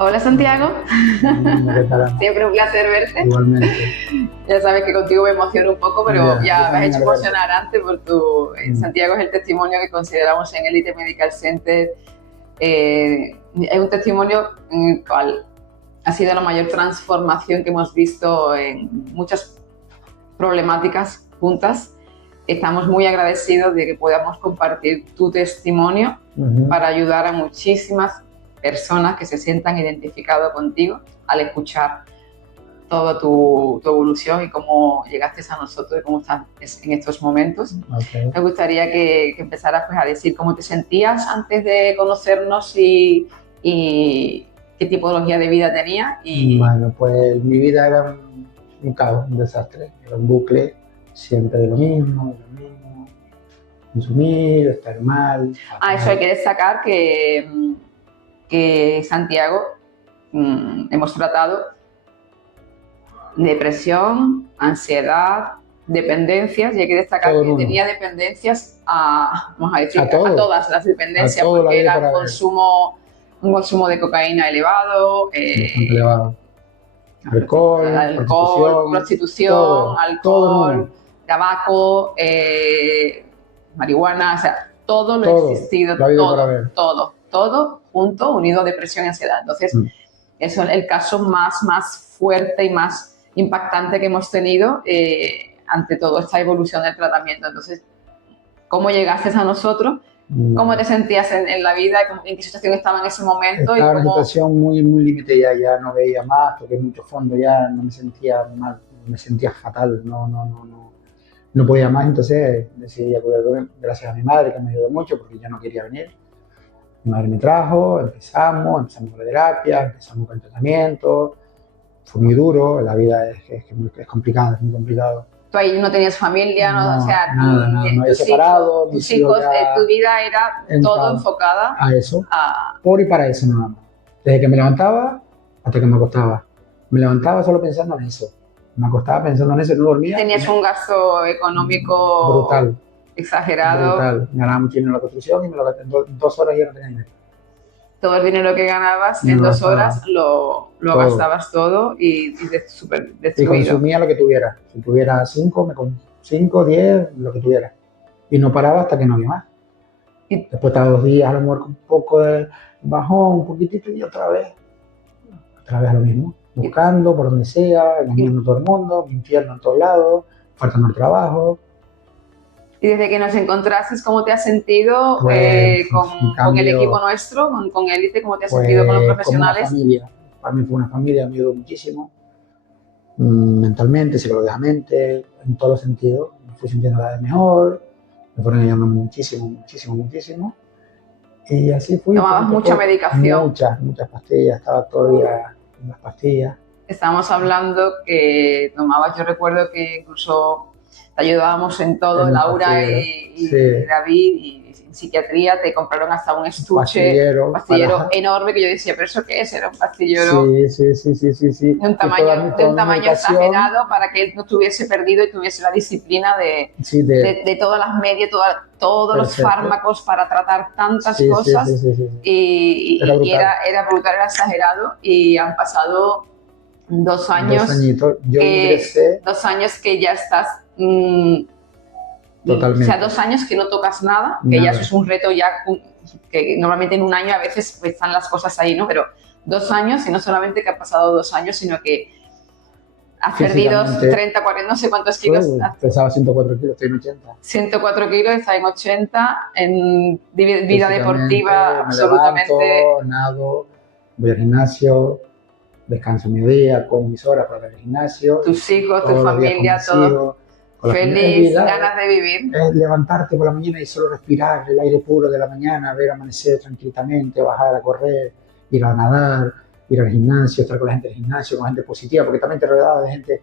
Hola Santiago, ¿Qué tal, Ana? siempre un placer verte. Igualmente. Ya sabes que contigo me emociono un poco, pero Ya, yo ya me has también hecho al verte. emocionar antes por tu... Mm, Santiago es el testimonio que consideramos en Elite Medical Center. Es un testimonio en el cual ha sido la mayor transformación que hemos visto en muchas problemáticas juntas. Estamos muy agradecidos de que podamos compartir tu testimonio ujú. para ayudar a muchísimas personas que se sientan identificados contigo al escuchar toda tu evolución y cómo llegaste a nosotros y cómo estás en estos momentos. Ok. Me gustaría que empezaras pues, a decir cómo te sentías antes de conocernos y qué tipología de vida tenías. Bueno, pues mi vida era un caos, un desastre. Era un bucle siempre de lo mismo. Consumir, estar mal, Eso hay fatal. que destacar que Santiago hemos tratado depresión, ansiedad, dependencias, y hay que destacar Todo en que uno. tenía dependencias vamos a A decir, a todo. todas las A dependencias, todo la porque vida era para ver. un consumo de cocaína elevado, Bastante elevado. Alcohol, alcohol, prostitución, prostitución, todo en alcohol, uno. tabaco, marihuana, o sea, todo lo Todo. existido, La vida para todo, ver. todo, todo junto, unido a depresión y ansiedad. Entonces, Mm. eso es el caso más fuerte y más impactante que hemos tenido ante toda esta evolución del tratamiento. Entonces, ¿cómo llegaste a nosotros? ¿Cómo Bueno. te sentías en la vida? ¿En qué situación estaba en ese momento? Y Estaba en una cómo... situación muy límite ya, ya no veía más, toqué mucho fondo ya, no me sentía mal, me sentía fatal, no podía más, entonces decidí acudir, gracias a mi madre que me ayudó mucho porque yo no quería venir. Mi madre me trajo, empezamos con la terapia, empezamos con el tratamiento, fue muy duro, la vida es complicada, es muy complicado. Tú ahí no tenías familia, ¿no? O No, sea, nada, me había separado, mis tus hijos hijos, tu ya vida era todo entraban enfocada a eso, a... por y para eso nada más. Desde que me levantaba hasta que me acostaba. Me levantaba solo pensando en eso. Me acostaba pensando en eso, no dormía y Tenías un gasto económico brutal, exagerado, brutal. Ganaba mucho dinero en la construcción y me lo gasté en 2 horas y ya no tenía dinero. todo el dinero que ganabas Me en lo 2 horas gastaba lo todo. gastabas todo y súper Y destruido. consumía lo que tuviera. Si tuviera 5, 10, lo que tuviera. Y no paraba hasta que no había más. Y, Después estaba 2 días a lo mejor con un poco de bajón, un poquitito y otra vez lo mismo. y, Buscando por donde sea, y, engañando a todo el mundo, mintiendo en todos lados, faltando el trabajo. y desde que nos encontraste, ¿cómo te has sentido Pues un con el equipo cambio, nuestro, con Elite? ¿Cómo te has sentido con los pues como una profesionales? familia. Para mí fue una familia, me ayudó muchísimo, mentalmente, psicológicamente, en todos los sentidos. Me fui sintiendo cada vez mejor, me fueron ayudando muchísimo, muchísimo, muchísimo. Y así fui, Tomabas poquito a mucha poco. medicación. Muchas pastillas, estaba todo el día en las pastillas. Estamos hablando que tomabas, yo recuerdo que incluso te ayudábamos en todo, En un Laura pastillero, sí, y David, y en psiquiatría te compraron hasta un un estuche, un pastillero pastillero para... enorme que yo decía, ¿pero eso qué es? Era un pastillero Sí, sí, sí, sí, sí, sí. Y de toda un mi tamaño medicación, exagerado para que él no estuviese perdido y tuviese la disciplina sí, de todas las medias, todos los perfecto. fármacos para tratar tantas Sí, sí, sí, cosas sí, sí. Era y brutal. era brutal, era exagerado y han pasado 2 años 2 añitos. Yo ingresé 2 años que ya estás, o sea, totalmente. 2 años que no tocas nada, que ya eso es Nada. un reto ya, que normalmente en un año a veces pues, están las cosas ahí, ¿no? Pero 2 años, y no solamente que ha pasado 2 años, sino que has perdido Físicamente, 30, 40, no sé cuántos kilos, pesaba 104 kilos, estoy en 80. 104 kilos, está en 80, en vida deportiva Físicamente, me absolutamente, levanto, nado, voy al gimnasio, descanso mi día, con mis horas para ir al gimnasio, tus hijos, tu todos los días con familia, mis todo hijos, con la familia. Es feliz, vida, ganas de vivir. es levantarte por la mañana y solo respirar el aire puro de la mañana, ver amanecer tranquilamente, bajar a correr, ir a nadar, ir al gimnasio, estar con la gente del gimnasio, con gente positiva, porque también te rodeaba de gente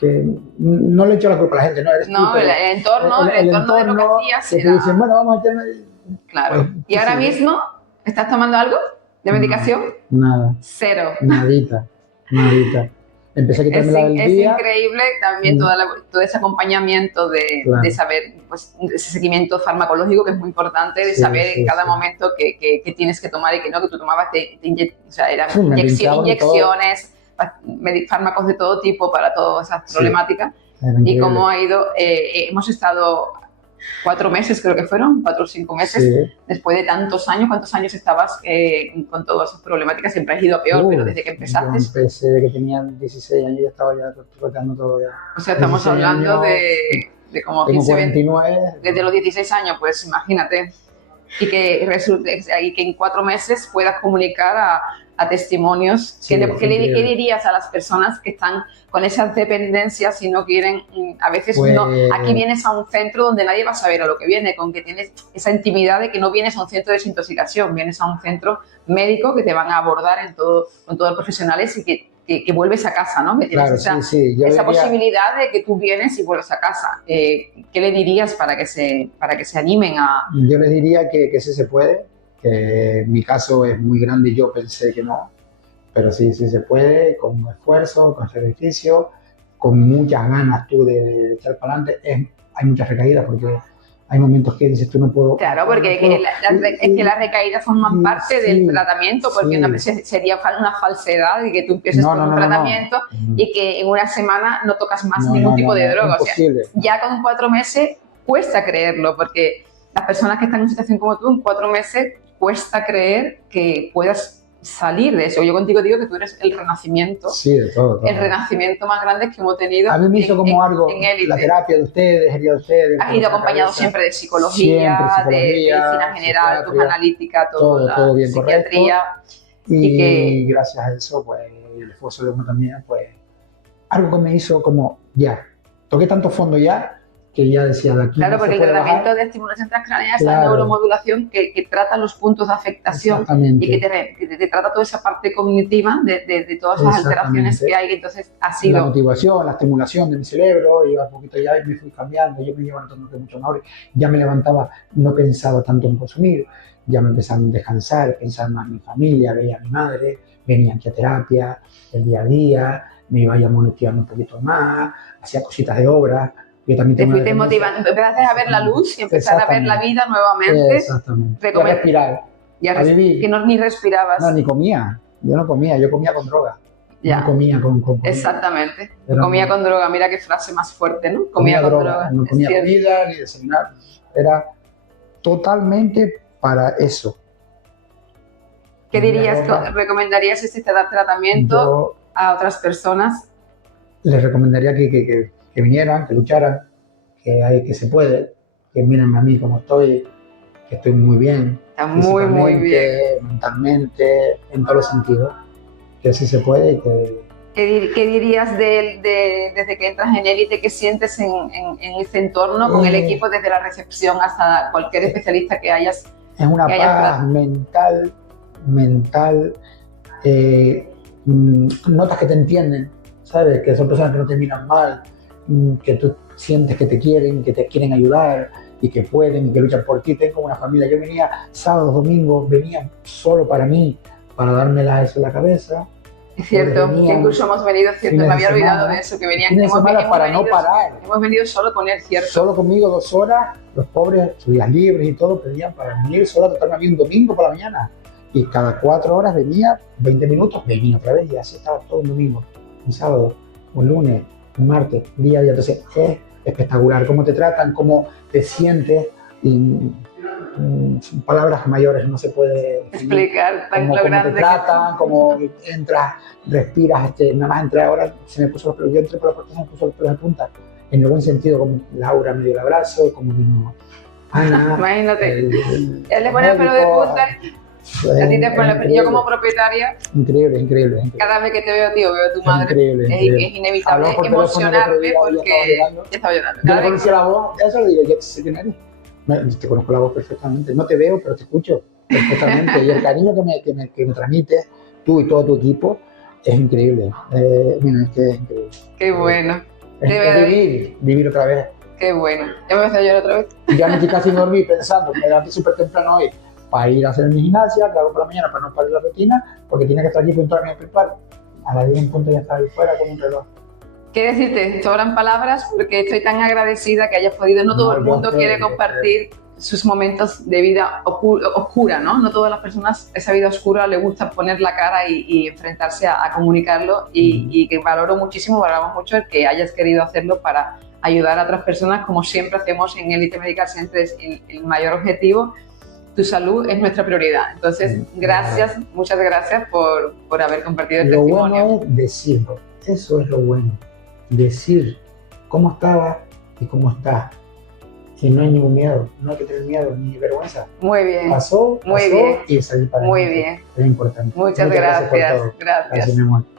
que no le echo la culpa a la gente, no eres tú, No, pero el el entorno de lo que entorno hacías que te era dicen, bueno, vamos a tener, pues claro. ¿Y tú ahora sigues. mismo estás tomando algo de No, medicación? nada, Cero. nadita, nadita. empecé a quitarme la del día. Es increíble también todo ese acompañamiento de saber, pues, ese seguimiento farmacológico que es muy importante, de saber en cada momento que tienes que tomar y que no, que tú tomabas, o sea, eran inyecciones, fármacos de todo tipo para todas esas problemáticas. Y cómo ha ido, hemos estado 4 meses, creo que fueron, 4 o 5 meses, después de tantos años. ¿Cuántos años estabas con todas esas problemáticas? Siempre has ido a peor, pero desde que empezaste... Yo empecé de que tenía 16 años, ya estaba ya tratando todo ya. O sea, estamos hablando de como 15, 49. Desde los 16 años, pues imagínate. Y que en 4 meses puedas comunicar a testimonios. ¿Qué dirías a las personas que están con esas dependencias y no quieren, a veces pues, no, aquí vienes a un centro donde nadie va a saber a lo que viene, con que tienes esa intimidad de que no vienes a un centro de desintoxicación, vienes a un centro médico que te van a abordar con todos los profesionales y que vuelves a casa, ¿no? Que tienes esa posibilidad de que tú vienes y vuelves a casa. ¿Qué le dirías para que se animen a...? Yo les diría que sí se puede, que mi caso es muy grande y yo pensé que no, pero sí se puede, con esfuerzo, con sacrificio, con muchas ganas tú de echar para adelante. Hay muchas recaídas porque hay momentos que dices tú no puedo... Claro, porque es que las recaídas forman parte del tratamiento, porque sería una falsedad y que tú empieces con un tratamiento y que en una semana no tocas más ningún tipo de droga. O sea, ya con 4 meses cuesta creerlo, porque las personas que están en una situación como tú, en 4 meses cuesta creer que puedas salir de eso. Yo contigo digo que tú eres el renacimiento. Sí, de todo. El renacimiento más grande que hemos tenido. A mí me hizo como algo, la terapia de ustedes, Has ido acompañado siempre de psicología, de medicina general, tus analítica, todo bien, psiquiatría. Y gracias a eso, pues, el esfuerzo de uno también, pues, algo que me hizo como, ya, toqué tanto fondo ya, que ya decía de aquí. Claro, porque el tratamiento de estimulación transcraniana es la neuromodulación que trata los puntos de afectación y que te trata toda esa parte cognitiva de todas las alteraciones que hay. Entonces, ha sido... La motivación, la estimulación de mi cerebro, iba un poquito ya y me fui cambiando, yo me iba levantando mucho mejor, ya me levantaba, no pensaba tanto en consumir, ya me empezaba a descansar, pensar más en mi familia, veía a mi madre, venía aquí a terapia, el día a día, me iba ya monitoreando un poquito más, hacía cositas de obra. Yo también te fuiste motivando, empezaste a ver la luz y empezar a ver la vida nuevamente. Exactamente. Y a respirar. A vivir. Que ni respirabas. No, ni comía. Yo no comía, yo comía con droga. Ya. No comía con comida. Exactamente. Comía con droga, mira qué frase más fuerte, ¿no? Comía con droga. No comía comida ni desayunar. Era totalmente para eso. ¿Qué dirías? ¿Recomendarías este tratamiento a otras personas? Les recomendaría que vinieran, que lucharan, que se puede, que miren a mí como estoy, que estoy muy bien. Está muy bien. Mentalmente, en todos los sentidos, que sí se puede y que... ¿Qué dirías desde que entras en Élite? ¿Qué sientes en este entorno con el equipo desde la recepción hasta cualquier especialista que hayas? Es una paz mental, notas que te entienden, ¿sabes? Que son personas que no te miran mal, que tú sientes que te quieren ayudar y que pueden y que luchan por ti. Tengo una familia, yo venía sábados, domingos, venía solo para mí, para darme eso en la cabeza. Es cierto, que incluso hemos venido, cierto, me había olvidado de eso, que venían para no parar. Hemos venido solo con él, cierto. Solo conmigo 2 horas, los pobres, sus días libres y todo, pedían para venir solo a tratarme a mí un domingo por la mañana. Y cada 4 horas venía, 20 minutos, venía otra vez y así estaba todo un domingo, un sábado, un lunes, un martes, día a día. Entonces es espectacular cómo te tratan, cómo te sientes. Palabras mayores no se puede explicar tan cómo te tratan, cómo entras, respiras, nada más entré ahora, se me puso los pelos, yo entré por la puerta, se me puso los pelos de punta, en el buen sentido, como Laura me dio el abrazo, como vino Ana. Imagínate, él le pone el pelo de punta, a ti te pone, yo como propietaria, increíble. Cada vez que te veo, tío, veo a tu madre, es inevitable emocionarme porque ya estaba llorando. Yo le conocí la voz, eso lo digo, yo sé quién eres. Te conozco la voz perfectamente, no te veo, pero te escucho perfectamente. Y el cariño que me transmites, tú y todo tu equipo, es increíble. Mira, es que es increíble. Qué bueno. Vivir otra vez. Qué bueno. Ya me empecé a llorar otra vez. Ya anoche casi no dormí pensando, me levanté súper temprano hoy para ir a hacer mi gimnasia, que hago por la mañana para no parar la rutina, porque tenía que estar aquí puntualmente preparado. a las 10 en punto ya estaba ahí fuera como un reloj. ¿Qué decirte? Sobran palabras porque estoy tan agradecida que hayas podido. No todo el mundo quiere compartir sus momentos de vida oscura, ¿no? No todas las personas esa vida oscura le gusta poner la cara y enfrentarse a comunicarlo y que valoramos mucho el que hayas querido hacerlo para ayudar a otras personas, como siempre hacemos en Elite Medical Center. Es el mayor objetivo. Tu salud es nuestra prioridad. Entonces, gracias, muchas gracias por haber compartido el testimonio. Lo bueno es decirlo, eso es lo bueno. Decir cómo estaba y cómo está. Y no hay ningún miedo, no hay que tener miedo ni vergüenza. Muy bien. Pasó muy bien. Y salir para muy adelante. bien. Es importante. Muchas gracias. Gracias, mi amor.